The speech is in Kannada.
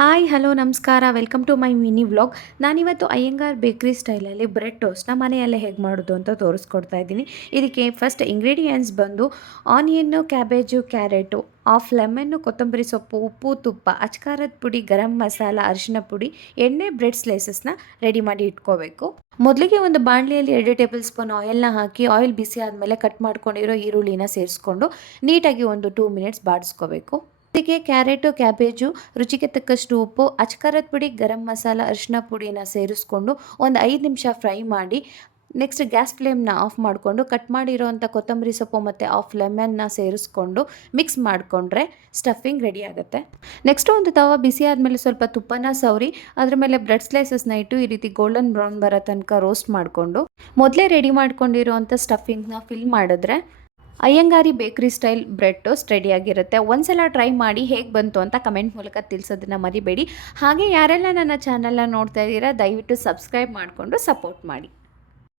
ಹಾಯ್, ಹಲೋ, ನಮಸ್ಕಾರ. Welcome to my mini vlog. ನಾನಿವತ್ತು ಅಯ್ಯಂಗಾರ್ ಬೇಕ್ರಿ ಸ್ಟೈಲಲ್ಲಿ ಬ್ರೆಡ್ ಟೋಸ್ಟ್ನ ಮನೆಯಲ್ಲೇ ಹೇಗೆ ಮಾಡೋದು ಅಂತ ತೋರಿಸ್ಕೊಡ್ತಾ ಇದ್ದೀನಿ. ಇದಕ್ಕೆ ಫಸ್ಟ್ ಇಂಗ್ರೀಡಿಯೆಂಟ್ಸ್ ಬಂದು onion cabbage carrot half lemon ಕೊತ್ತಂಬರಿ ಸೊಪ್ಪು, ಉಪ್ಪು, ತುಪ್ಪ, ಅಚ್ಕಾರದ ಪುಡಿ, ಗರಂ ಮಸಾಲ, ಅರಿಶಿನ ಪುಡಿ, ಎಣ್ಣೆ ಬ್ರೆಡ್ ಸ್ಲೈಸಸ್ನ ರೆಡಿ ಮಾಡಿ ಇಟ್ಕೋಬೇಕು. ಮೊದಲಿಗೆ ಒಂದು ಬಾಣಲಿಯಲ್ಲಿ ಎರಡು ಟೇಬಲ್ ಸ್ಪೂನ್ ಆಯಿಲ್ನ ಹಾಕಿ ಆಯಿಲ್ ಬಿಸಿ ಆದಮೇಲೆ ಕಟ್ ಮಾಡ್ಕೊಂಡಿರೋ ಈರುಳ್ಳಿನ ಸೇರಿಸ್ಕೊಂಡು ನೀಟಾಗಿ ಒಂದು ಟೂ ಮಿನಿಟ್ಸ್ ಬಾಡಿಸ್ಕೋಬೇಕು. ಇದಕ್ಕೆ ಕ್ಯಾರೆಟು, ಕ್ಯಾಬೇಜು, ರುಚಿಗೆ ತಕ್ಕಷ್ಟು ಉಪ್ಪು, ಅಚ್ಕಾರದ ಪುಡಿ, ಗರಂ ಮಸಾಲ, ಅರಿಶಿನ ಪುಡಿನ ಸೇರಿಸ್ಕೊಂಡು ಒಂದು ಐದು ನಿಮಿಷ ಫ್ರೈ ಮಾಡಿ, ನೆಕ್ಸ್ಟ್ ಗ್ಯಾಸ್ ಫ್ಲೇಮ್ನ ಆಫ್ ಮಾಡಿಕೊಂಡು, ಕಟ್ ಮಾಡಿರೋವಂಥ ಕೊತ್ತಂಬರಿ ಸೊಪ್ಪು ಮತ್ತು ಆಫ್ ಲೆಮನ್ನ ಸೇರಿಸ್ಕೊಂಡು ಮಿಕ್ಸ್ ಮಾಡಿಕೊಂಡ್ರೆ ಸ್ಟಫಿಂಗ್ ರೆಡಿ ಆಗುತ್ತೆ. ನೆಕ್ಸ್ಟ್ ಒಂದು ತವ ಬಿಸಿ ಆದಮೇಲೆ ಸ್ವಲ್ಪ ತುಪ್ಪನ ಸವರಿ, ಅದ್ರ ಮೇಲೆ ಬ್ರೆಡ್ ಸ್ಲೈಸಸ್ನ ಇಟ್ಟು ಈ ರೀತಿ ಗೋಲ್ಡನ್ ಬ್ರೌನ್ ಬರೋ ತನಕ ರೋಸ್ಟ್ ಮಾಡಿಕೊಂಡು, ಮೊದಲೇ ರೆಡಿ ಮಾಡ್ಕೊಂಡಿರೋವಂಥ ಸ್ಟಫಿಂಗ್ನ ಫಿಲ್ ಮಾಡಿದ್ರೆ ಅಯ್ಯಂಗಾರಿ ಬೇಕ್ರಿ ಸ್ಟೈಲ್ ಬ್ರೆಡ್ ಟೋಸ್ಟ್ ರೆಡಿಯಾಗಿರುತ್ತೆ. ಒಂದ್ಸಲ ಟ್ರೈ ಮಾಡಿ ಹೇಗೆ ಬಂತು ಅಂತ ಕಮೆಂಟ್ ಮೂಲಕ ತಿಳಿಸೋದನ್ನ ಮರಿಬೇಡಿ. ಹಾಗೆ ಯಾರೆಲ್ಲ ನನ್ನ ಚಾನಲ್ನ ನೋಡ್ತಾ ಇದ್ದೀರಾ, ದಯವಿಟ್ಟು ಸಬ್ಸ್ಕ್ರೈಬ್ ಮಾಡಿಕೊಂಡು ಸಪೋರ್ಟ್ ಮಾಡಿ.